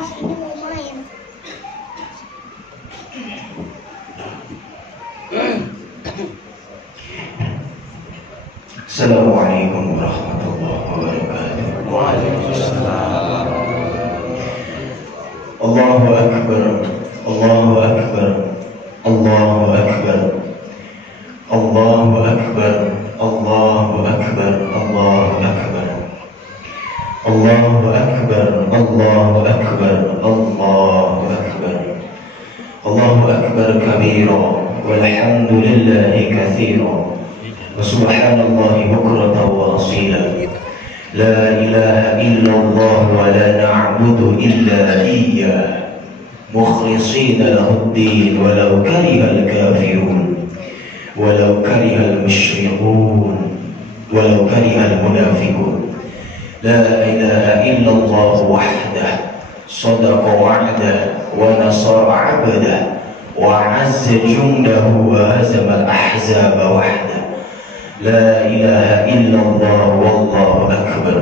kelas ini mau main. Assalamualaikum warahmatullahi wabarakatuh. Waalaikumsalam. Allahu akbar. Allahu akbar. Allahu akbar. Allahu akbar. Allahu akbar. Allahu akbar. Allahu akbar. Allahu akbar. Allahu akbar. Allahu akbar kabira walhamdulillahi katsira. وسبحان الله بكرة وأصيلا لا إله إلا الله ولا نعبد إلا إياه مخلصين له الدين ولو كره الكافرون ولو كره المشركون ولو كره المنافقون لا إله إلا الله وحده صدق وعده ونصر عبده وعز جنده وهزم الأحزاب وحده لا إله إلا الله والله أكبر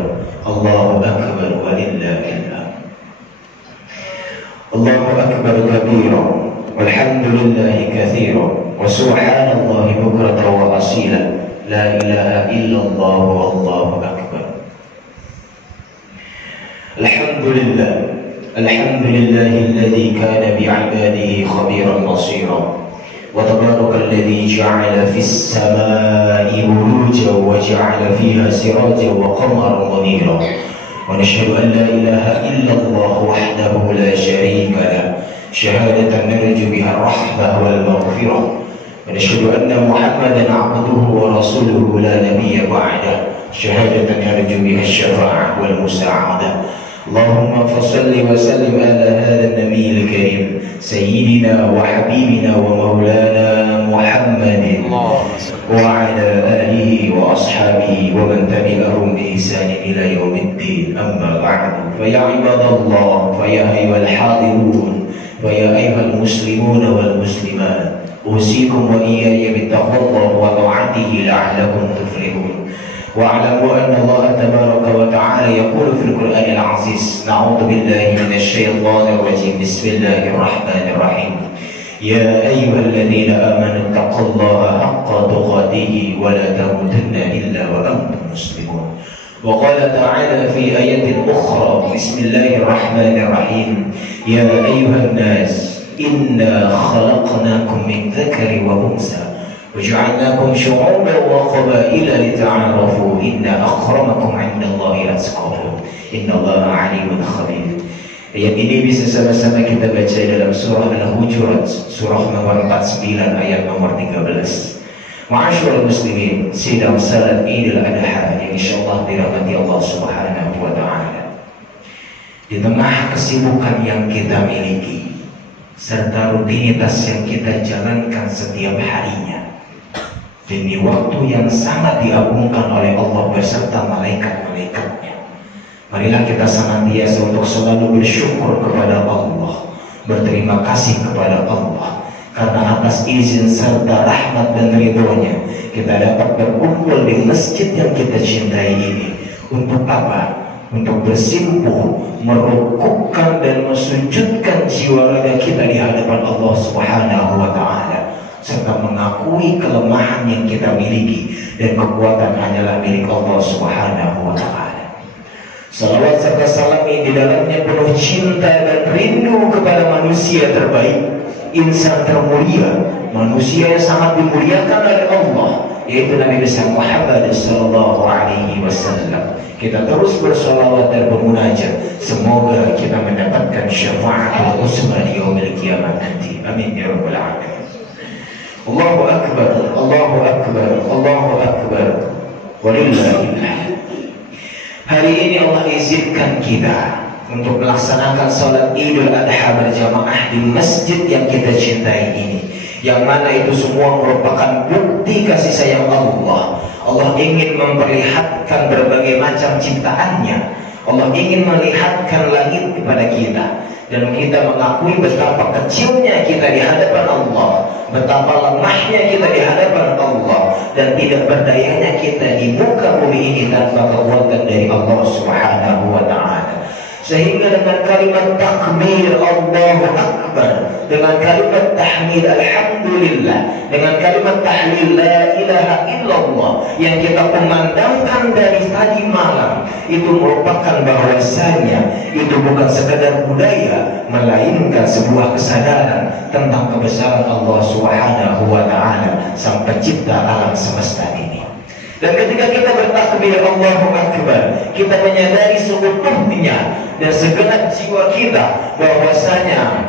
الله أكبر ولله الحمد الله أكبر كبيرا والحمد لله كثيرا وسبحان الله بكرة وأصيلا لا إله إلا الله والله أكبر. الحمد لله الحمد لله الذي كان بعباده خبيرا بصيرا وتبارك الذي جعل في السماء بروجا وجعل فيها سراجا وقمرا منيرا ونشهد أن لا إله إلا الله وحده لا شريك له شهادة نرجو بها الرحمة والمغفرة ونشهد أن محمدا عبده ورسوله لا نبي بعده شهادة نرجو بها الشفاعة والمساعدة. اللهم فصل وسلم على هذا النبي الكريم سيدنا وحبيبنا ومولانا محمد وعلى آله وأصحابه ومن تبعهم بإحسان إلى يوم الدين. أما بعد فيا عباد الله فيا أيها الحاضرون ويا أيها المسلمون والمسلمات أوصيكم وإياي بتقوى الله وطاعته لعلكم تفلحون. واعلموا أن الله تبارك وتعالى يقول في القرآن العزيز نعوذ بالله من الشيطان الرجيم بسم الله الرحمن الرحيم يا أيها الذين آمنوا اتقوا الله حق تقاته ولا تموتن إلا وأنتم مسلمون. وقال تعالى في آية أخرى بسم الله الرحمن الرحيم يا أيها الناس إنا خلقناكم من ذكر وأنثى وجعلناكم شعوبا وقبائل لتعارفوا إن أكرمكم عند الله أتقاكم إن الله عليم خبير. Ayat ini bisa sama-sama kita baca dalam surah Al-Hujurat surah nomor 49 ayat nomor 13. Ma'asyiral muslimin, sidang salat Idul Adha yang insyaallah dirahmati Allah Subhanahu wa taala. Di tengah kesibukan yang kita miliki serta rutinitas yang kita jalankan setiap harinya demi waktu yang sangat diagungkan oleh Allah beserta malaikat-malaikatnya, marilah kita senantiasa untuk selalu bersyukur kepada Allah, berterima kasih kepada Allah karena atas izin serta rahmat dan ridhonya kita dapat berkumpul di masjid yang kita cintai ini. Untuk apa? Untuk bersimpuh, merukukkan dan mensujudkan jiwa raga kita di hadapan Allah Subhanahu wa taala serta mengakui kelemahan yang kita miliki dan kekuatan hanyalah milik Allah Subhanahu wa taala. Salawat serta salam yang di dalamnya penuh cinta dan rindu kepada manusia terbaik, insan termulia, manusia yang sangat dimuliakan oleh Allah, yaitu Nabi besar Muhammad sallallahu alaihi wasallam. Kita terus bersolawat dan bermunajat, semoga kita mendapatkan syafaatul uzma di yaumil qiyamah nanti. Amin ya rabbal alamin. Allahu akbar, Allahu akbar, Allahu akbar. Walillahil hamd. Hari ini Allah izinkan kita untuk melaksanakan salat Idul Adha berjamaah di masjid yang kita cintai ini, yang mana itu semua merupakan bukti kasih sayang Allah. Allah ingin memperlihatkan berbagai macam ciptaannya. Allah ingin melihatkan langit kepada kita, dan kita mengakui betapa kecilnya kita di hadapan Allah, betapa lemahnya kita di hadapan Allah, dan tidak berdayanya kita di muka bumi ini tanpa kekuatan dari Allah Subhanahu wa ta'ala. Sehingga dengan kalimat takbir Allahu Akbar, dengan kalimat tahmid Alhamdulillah, dengan kalimat tahlil La ilaha illallah yang kita kumandangkan dari tadi malam, itu merupakan bahwasanya itu bukan sekadar budaya, melainkan sebuah kesadaran tentang kebesaran Allah Subhanahu wa Ta'ala, sang pencipta alam semesta ini. Dan ketika kita bertakbir Allahu Akbar, kita menyadari seutuhnya dan segenap jiwa kita bahwasanya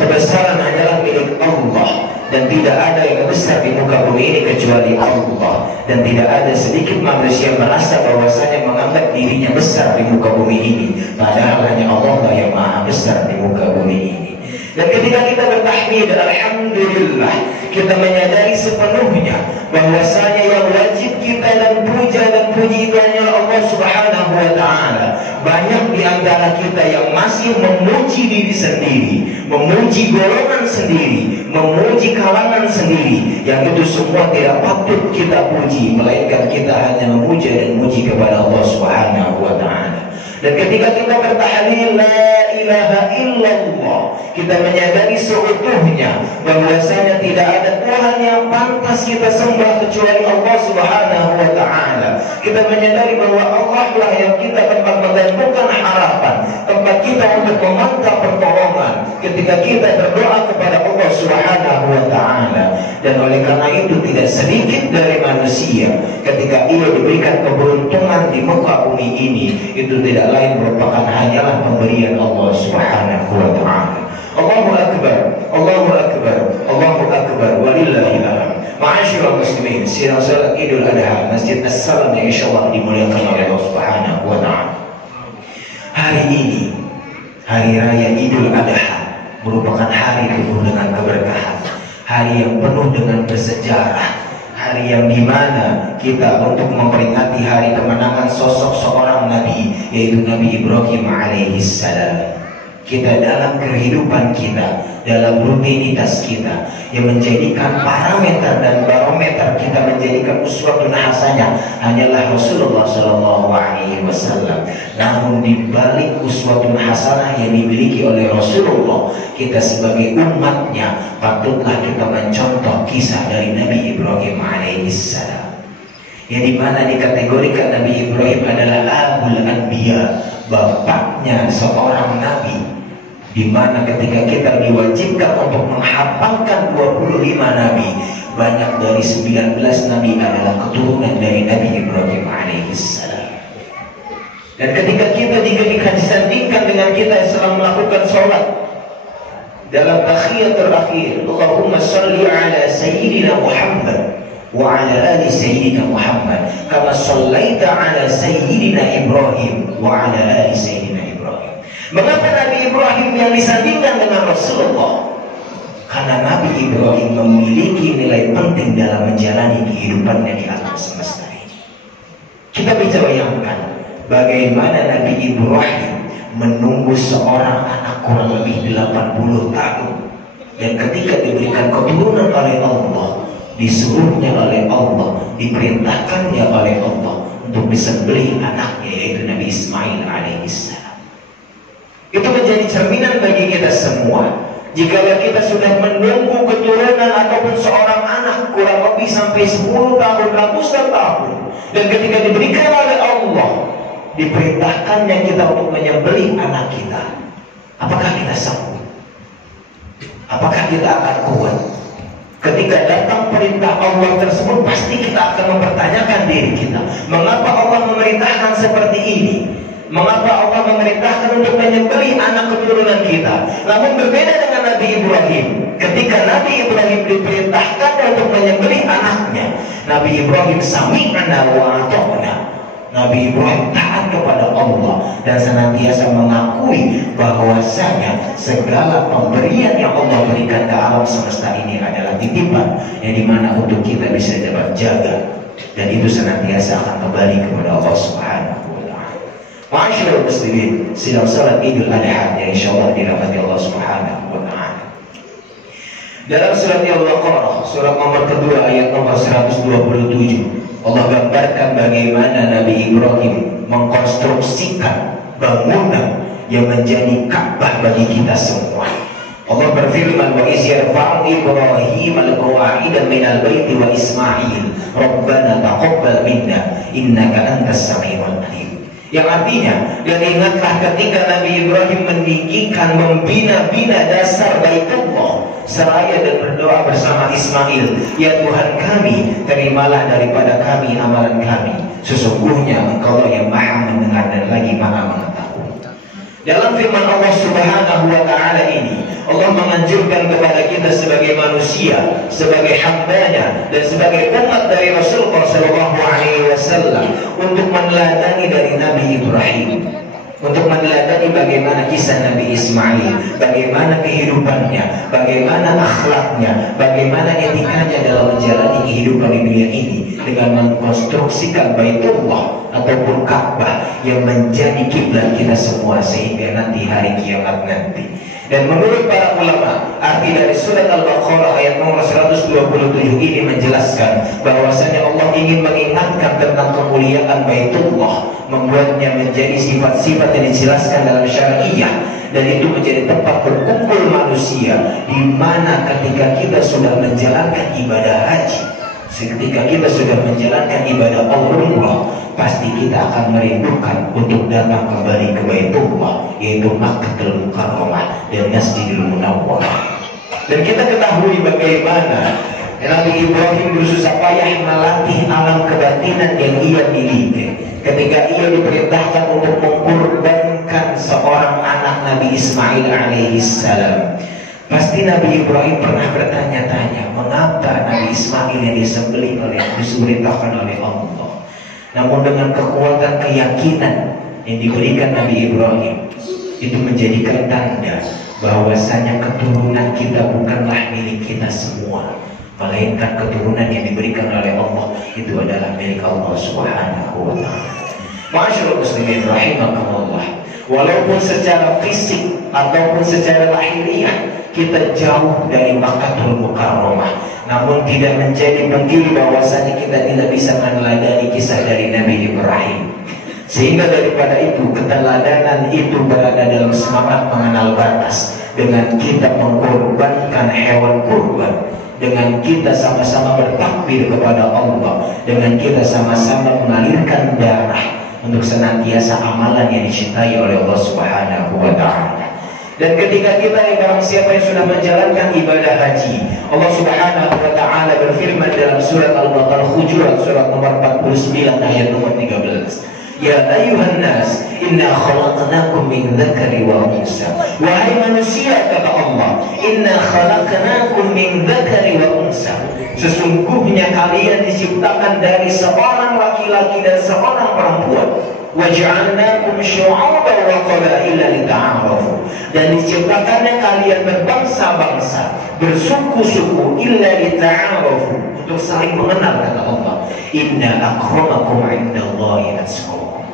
kebesaran hanyalah milik Allah, dan tidak ada yang besar di muka bumi ini kecuali Allah, dan tidak ada sedikit manusia merasa bahwasanya menganggap dirinya besar di muka bumi ini, padahal hanya Allah yang maha besar di muka bumi ini. Dan ketika kita bertahmid Alhamdulillah, kita menyadari sepenuhnya bahwasanya yang wajib kita dan puja dan puji itu hanyalah Allah Subhanahu wa Ta'ala. Banyak di antara kita yang masih memuji diri sendiri, memuji golongan sendiri, memuji kalangan sendiri, yang itu semua tidak patut kita puji, melainkan kita hanya memuja dan memuji kepada Allah Subhanahu wa Ta'ala. Dan ketika kita bertahlil La ilaha illallah, kita menyadari seutuhnya bahwasanya tidak ada Tuhan yang pantas kita sembah kecuali Allah Subhanahu wa Ta'ala. Kita menyadari bahwa Allah lah yang kita tempat menggantungkan harapan, tempat kita untuk meminta pertolongan ketika kita berdoa kepada Allah Subhanahu wa Ta'ala. Dan oleh karena itu tidak sedikit dari manusia ketika ia diberikan keberuntungan di muka bumi ini, itu tidak lain merupakan hanyalah pemberian Allah Subhanahu wa Ta'ala. Allahu Akbar, Allahu Akbar, Allahu Akbar, walillahil hamd. Ma'asyiral muslimin, sidang salat Idul Adha Masjid As-Salam yang insyaallah dimuliakan oleh Allah Subhanahu wa Ta'ala. Hari ini, hari raya Idul Adha, merupakan hari penuh dengan keberkahan, hari yang penuh dengan bersejarah, hari yang dimana kita untuk memperingati hari kemenangan sosok seorang nabi, yaitu Nabi Ibrahim alaihissalam. Kita dalam kehidupan kita, dalam rutinitas kita, yang menjadikan parameter dan barometer kita, menjadikan uswatun hasanah hanyalah Rasulullah SAW. Namun di balik uswatun hasanah yang dimiliki oleh Rasulullah, kita sebagai umatnya patutlah kita mencontoh kisah dari Nabi Ibrahim alaihissalam, yang dimana dikategorikan Nabi Ibrahim adalah Abul Anbiya, bapaknya seorang nabi, di mana ketika kita diwajibkan untuk menghafalkan 25 nabi, banyak dari 19 nabi adalah keturunan dari Nabi Ibrahim alaihissalam. Dan ketika kita disandingkan dengan kita yang sedang melakukan sholat dalam tahiyat terakhir, Allahumma salli ala Sayyidina Muhammad wa ala ali Sayyidina Muhammad kama sallaita ala Sayyidina Ibrahim wa ala ali Sayyidina Ibrahim. Mengapa Nabi Ibrahim yang disandingkan dengan Rasulullah? Karena Nabi Ibrahim memiliki nilai penting dalam menjalani kehidupannya di alam semesta ini. Kita bisa bayangkan bagaimana Nabi Ibrahim menunggu seorang anak kurang lebih 80 tahun, dan ketika diberikan keturunan oleh Allah, disuruhnya oleh Allah, diperintahkannya oleh Allah untuk disembelih anaknya, yaitu Nabi Ismail alaihissalam. Itu menjadi cerminan bagi kita semua. Jikalau kita sudah menunggu keturunan ataupun seorang anak kurang lebih sampai 10 tahun, ratusan tahun, dan ketika diberikan oleh Allah, diperintahkannya kita untuk menyembelih anak kita, apakah kita sanggup? Apakah kita akan kuat? Ketika datang perintah Allah tersebut, pasti kita akan mempertanyakan diri kita, mengapa Allah memerintahkan seperti ini? Mengapa Allah memerintahkan untuk menyembelih anak keturunan kita? Namun berbeda dengan Nabi Ibrahim. Ketika Nabi Ibrahim diperintahkan untuk menyembelih anaknya, Nabi Ibrahim sami'na wa ata'na. Nabi Ibrahim taat kepada Allah dan senantiasa mengakui bahwasanya segala pemberian yang Allah berikan ke alam semesta ini adalah titipan yang dimana untuk kita bisa dapat jaga, dan itu senantiasa akan kembali kepada Allah Subhanahu wa Ta'ala. Ma'asyiral muslimin, sidang salat Idul Adha yang insyaallah dirahmati Allah Subhanahu wa Ta'ala. Dalam surat Al-Baqarah, surat nomor kedua ayat nomor 127, Allah gambarkan bagaimana Nabi Ibrahim mengkonstruksikan bangunan yang menjadi Ka'bah bagi kita semua. Allah berfirman, wa iz yarfa'u Ibrahim al-qawa'ida minal baiti wa Ismail Rabbana taqabbal minna innaka antas samiul alim. Yang artinya, dan ingatlah ketika Nabi Ibrahim meninggikan, membina-bina dasar Baitullah seraya dan berdoa bersama Ismail, ya Tuhan kami, terimalah daripada kami amalan kami, sesungguhnya Engkau yang maha mendengar dan lagi maha mengetahui. Dalam firman Allah Subhanahu wa ta'ala ini, Allah menganjurkan kepada kita sebagai manusia, sebagai hambanya, dan sebagai umat dari Rasulullah SAW untuk meneladani dari Nabi Ibrahim, untuk meneladani bagaimana kisah Nabi Ismail, bagaimana kehidupannya, bagaimana akhlaknya, bagaimana etikanya dalam menjalani kehidupan di dunia ini dengan mengkonstruksikan Baitullah ataupun Ka'bah yang menjadi kiblat kita semua sehingga nanti hari kiamat nanti. Dan menurut para ulama, arti dari surat Al-Baqarah ayat nomor 127 ini menjelaskan bahwasanya Allah ingin mengingatkan tentang kemuliaan Baitullah, membuatnya menjadi sifat-sifat yang dijelaskan dalam syariah, dan itu menjadi tempat berkumpul manusia, di mana ketika kita sudah menjalankan ibadah haji, ketika kita sudah menjalankan ibadah umrah, pasti kita akan merindukan untuk datang kembali ke Baitullah, yaitu Makkahul Mukarramah dan Masjidil Munawwarah. Dan kita ketahui bagaimana Nabi Ibrahim bersusah payah melatih alam kebatinan yang ia miliki ketika ia diperintahkan untuk mengkorbankan seorang anak Nabi Ismail alaihissalam. Pasti Nabi Ibrahim pernah bertanya-tanya, mengapa Nabi Ismail yang disembelih diperintahkan oleh Allah. Namun dengan kekuatan keyakinan yang diberikan Nabi Ibrahim, itu menjadikan tanda bahwasanya keturunan kita bukanlah milik kita semua, melainkan keturunan yang diberikan oleh Allah itu adalah milik Allah Subhanahu wa ta'ala. Ma'asyiral muslimin rahimakumullah, walaupun secara fisik ataupun secara lahiriah kita jauh dari Makkahul Mukarramah, namun tidak menjadi pungkiri bahwasanya kita tidak bisa meneladani kisah dari Nabi Ibrahim. Sehingga daripada itu, keteladanan itu berada dalam semangat mengenal batas, dengan kita mengorbankan hewan kurban, dengan kita sama-sama bertakbir kepada Allah, dengan kita sama-sama mengalirkan darah untuk senantiasa amalan yang dicintai oleh Allah Subhanahu wa ta'ala. Dan ketika kita yang barang siapa yang sudah menjalankan ibadah haji, Allah Subhanahu wa ta'ala berfirman dalam surat Al-Baqarah Hujurat surat nomor 49 ayat nomor 13, ya ayuhan nas inna khalaqnakum min dzakari wa unsa. Wahai manusia, kata Allah, inna khalaqnakum min dzakari wa unsa, sesungguhnya kalian diciptakan dari seorang laki-laki dan seorang perempuan. Waj'alnakum syu'uban wa qabaila lita'arafu, dan diciptakannya kalian berbangsa-bangsa, bersuku-suku, illa lita'arafu, untuk saling mengenal, kata Allah. Inna akramakum 'indallahi atqakum,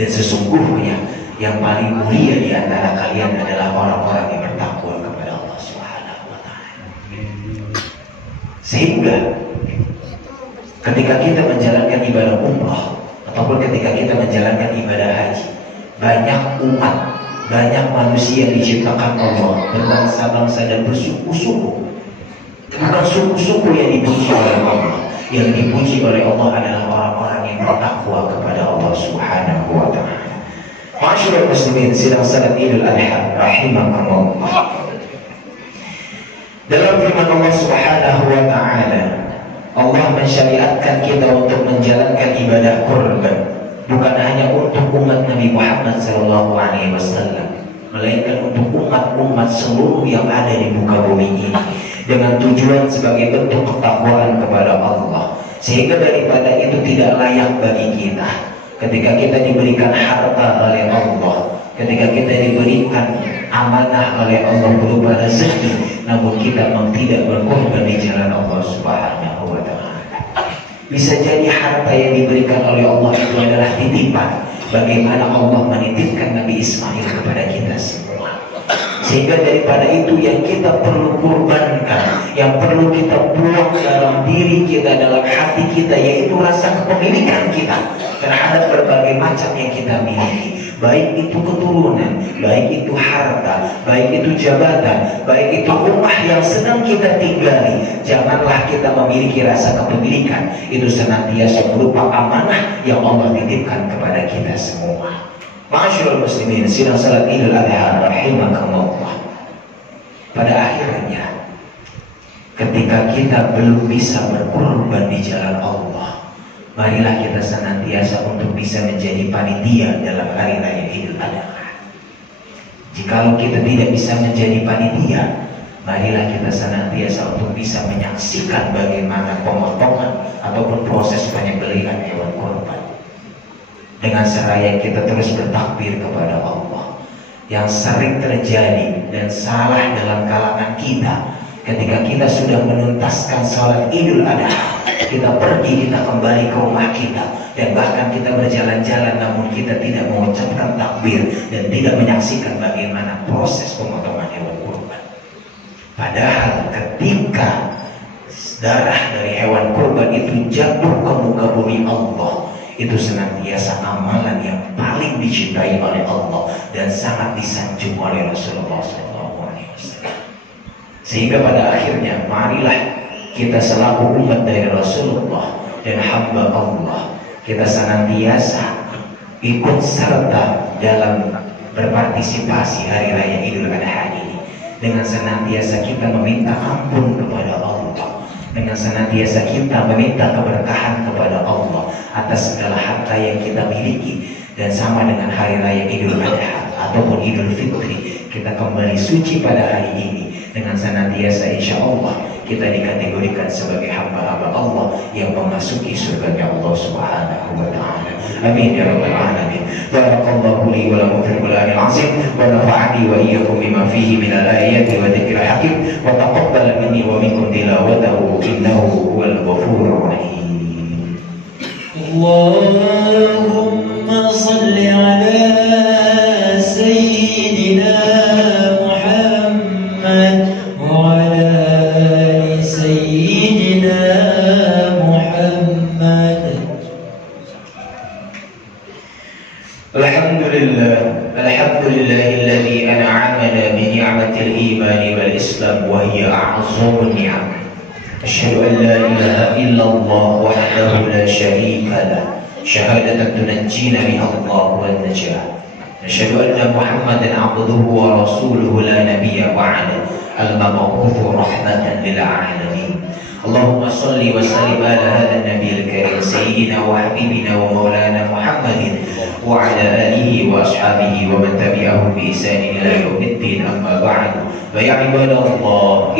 dan sesungguhnya yang paling mulia di antara kalian adalah orang-orang yang bertakwa kepada Allah Subhanahu wa ta'ala. Sehingga ketika kita menjalankan ibadah umrah ataupun ketika kita menjalankan ibadah haji, banyak umat, banyak manusia yang diciptakan Allah berbangsa-bangsa dan bersuku-suku. Bukan suku-suku yang dipuji oleh Allah, yang dipuji oleh Allah adalah orang-orang yang bertakwa kepada Allah Subhanahu wa ta'ala. Ma'asyiral muslimin, sidang salat Idul Adha rahimakumullah. Dalam firman Allah Subhanahu wa ta'ala, Allah mensyariatkan kita untuk menjalankan ibadah kurban bukan hanya untuk umat Nabi Muhammad SAW, melainkan untuk umat-umat seluruh yang ada di muka bumi ini, dengan tujuan sebagai bentuk ketakwaan kepada Allah. Sehingga daripada itu tidak layak bagi kita ketika kita diberikan harta oleh Allah, ketika kita diberikan amanah oleh Allah berupa rezeki, namun kita tidak berkorban di jalan Allah Subhanahu wa ta'ala. Bisa jadi harta yang diberikan oleh Allah itu adalah titipan, bagaimana Allah menitipkan Nabi Ismail kepada kita semua. Sehingga daripada itu yang kita perlu kurbankan, yang perlu kita buang dalam diri kita, dalam hati kita, yaitu rasa kepemilikan kita terhadap berbagai macam yang kita miliki. Baik itu keturunan, baik itu harta, baik itu jabatan, baik itu rumah yang sedang kita tinggali. Janganlah kita memiliki rasa kepemilikan. Itu senantiasa berupa amanah yang Allah titipkan kepada kita semua. Ma'asyiral muslimin, sidang salat Idul Adha rahimakumullah. Pada akhirnya, ketika kita belum bisa berkorban di jalan Allah, marilah kita senantiasa untuk bisa menjadi panitia dalam hari raya Idul Adha. Jikalau kita tidak bisa menjadi panitia, marilah kita senantiasa untuk bisa menyaksikan bagaimana pemotongan ataupun proses penyembelihan hewan kurban. Dengan seraya kita terus bertakbir kepada Allah. Yang sering terjadi dan salah dalam kalangan kita, ketika kita sudah menuntaskan sholat Idul Adha, kita pergi, kita kembali ke rumah kita, dan bahkan kita berjalan-jalan namun kita tidak mengucapkan takbir dan tidak menyaksikan bagaimana proses pemotongan hewan kurban. Padahal ketika darah dari hewan kurban itu jatuh ke muka bumi Allah, itu senantiasa amalan yang paling dicintai oleh Allah dan sangat disanjung oleh Rasulullah SAW. Sehingga pada akhirnya marilah kita selaku umat dari Rasulullah dan hamba Allah, kita senantiasa ikut serta dalam berpartisipasi hari raya Idul Adha ini, dengan senantiasa kita meminta ampun kepada Allah, dengan senantiasa kita meminta keberkahan kepada Allah atas segala harta yang kita miliki. Dan sama dengan hari raya Idul Adha ataupun Idul Fitri, kita kembali suci pada hari ini dengan senantiasa insya Allah kita dikategorikan sebagai hamba-hamba Allah yang memasuki surganya Allah Subhanahu wa ta'ala. Amin ya rabbal alamin. Barakallahu li wa lakum fil Qur'anil azim wa nafa'ani wa iyyakum bima fihi minal ayati wa dzikril hakim wa taqabbal minni wa minkum tilawatahu innahu huwal ghafurur rahim. Allahumma salli ala sayyidina Muhammad wa ala ali sayyidina Muhammad. Alhamdulillahilladzi an'amana bi ni'matil iman wal islam wa hiya a'zamun ni'am. Asyhadu an la ilaha illallah wahdahu la syarika lah, syahadatan tunajjina biha Allah wan najah. Asyhadu anna Muhammadan 'abduhu wa rasuluhu la nabiyya ba'da, al-mab'utsu rahmatan lil 'alamin. Allahumma shalli wa sallim ala hadha an-nabiyil karim sayyidina wa habibina wa maulana Muhammadin wa ala alihi wa ashabihi wa man tabi'ahum bi ihsan ila yaumiddin, amma ba'du. Fa ya ibadallah,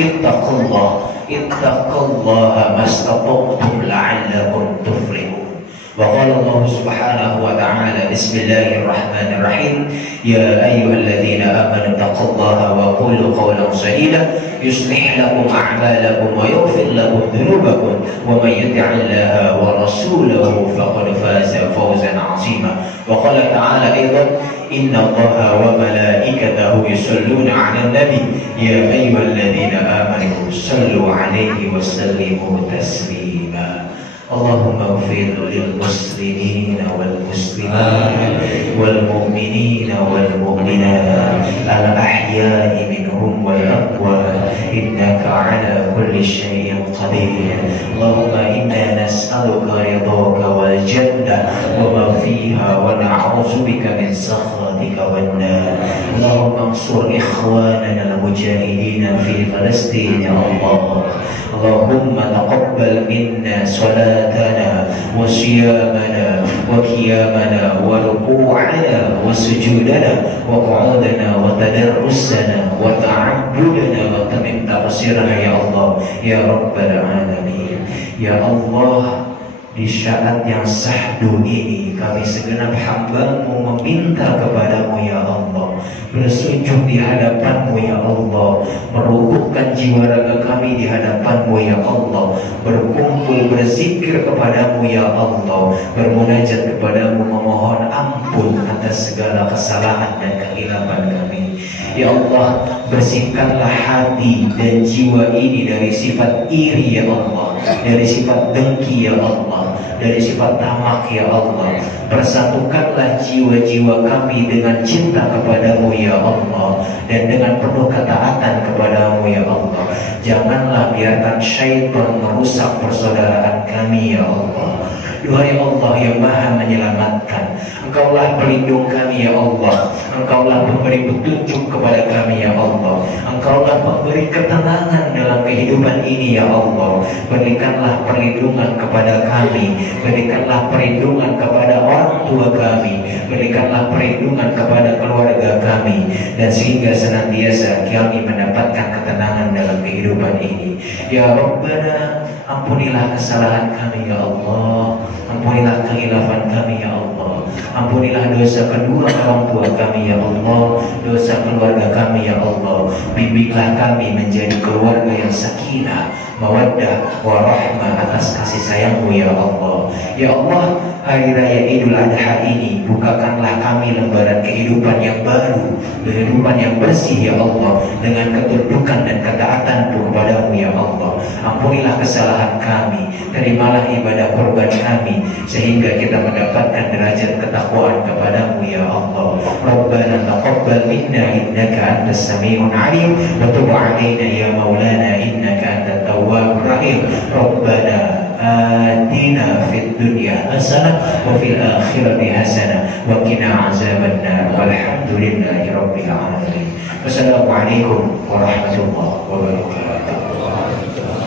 ittaqullaha mastata'tum la'allakum tuflihun. Wa qala Allah subhanahu wa ta'ala, bismillahirrahmanirrahim, ya ayyuhalladzina amanu taqullaha wa qulu qawlan sadida yuslih lakum a'malakum wa yaghfir lakum dhunubakum wa man yuti'illaha wa rasulahu faqad faza fawzan 'azima. Wa qala ta'ala aidan, inna Allaha wa malaikatahu yusalluna 'alan nabi ya ayyuhalladzina amanu sallu 'alaihi wa sallimu taslima. Allahumma ighfir lil muslimina wal muslimat wal mu'minina wal mu'minat al ahya'i minhum wal amwat innaka 'ala kulli syai'in qadir. Allahumma inna nas'aluka ridhaka wal jannah wa ma fiha wa na'udzu bika min sakhatika wan nar. Allahumma ansur ikhwanana al mujahidin fi Palestin ya Allah. Allahumma taqabbal minna salatana wa siyamana wa qiyamana wa ruku'ana wa sujudana wa qu'udana wa tadarrusana wa ta'abbudana wa tamim tafsirana ya Allah ya rabbal alamin. Ya Allah, di saat yang syahdu ini kami segenap hamba-Mu meminta kepadamu ya Allah, bersujud di hadapan-Mu ya Allah, merukuhkan jiwa raga kami di hadapan-Mu ya Allah, berkumpul berzikir kepadamu ya Allah, bermunajat kepadamu memohon ampun atas segala kesalahan dan kehilapan kami Ya Allah, bersihkanlah hati dan jiwa ini dari sifat iri ya Allah, dari sifat dengki ya Allah, dari sifat tamak ya Allah. Persatukanlah jiwa-jiwa kami dengan cinta kepadamu ya Allah, dan dengan penuh ketaatan kepadamu ya Allah. Janganlah biarkan syaitan merusak persaudaraan kami ya Allah. Duhai Allah yang maha menyelamatkan, Engkaulah pelindung kami ya Allah, Engkaulah pemberi petunjuk kepada kami ya Allah, Engkaulah pemberi ketenangan dalam kehidupan ini ya Allah. Berikanlah perlindungan kepada kami, berikanlah perlindungan kepada orang tua kami, berikanlah perlindungan kepada keluarga kami, dan sehingga senantiasa kami mendapatkan ketenangan dalam kehidupan ini. Ya Rabbana, ampunilah kesalahan kami ya Allah, ampunilah kehilafan kami ya Allah, ampunilah dosa kedua orang tua kami ya Allah, dosa keluarga kami ya Allah. Bimbinglah kami menjadi keluarga yang sakinah, mawaddah, warahmah atas kasih sayangmu ya Allah. Ya Allah, hari raya Idul Adha ini bukakanlah kami lembaran kehidupan yang baru, kehidupan yang bersih ya Allah, dengan ketundukan dan ketaatanmu kepadamu ya Allah. Ampunilah kesalahan kami, terimalah ibadah korban kami, sehingga kita mendapatkan derajat ketakwaan kepadamu ya Allah. Rabbana taqabbal minna innaka antas sami'un alim, wa tub 'alaina ya maulana innaka antat tawwabur rahim. Rabbana atina fid dunya hasanah wa fil akhirati hasanah wa qina azabannar, walhamdulillahi rabbil alamin. Wassalamualaikum warahmatullahi wabarakatuh.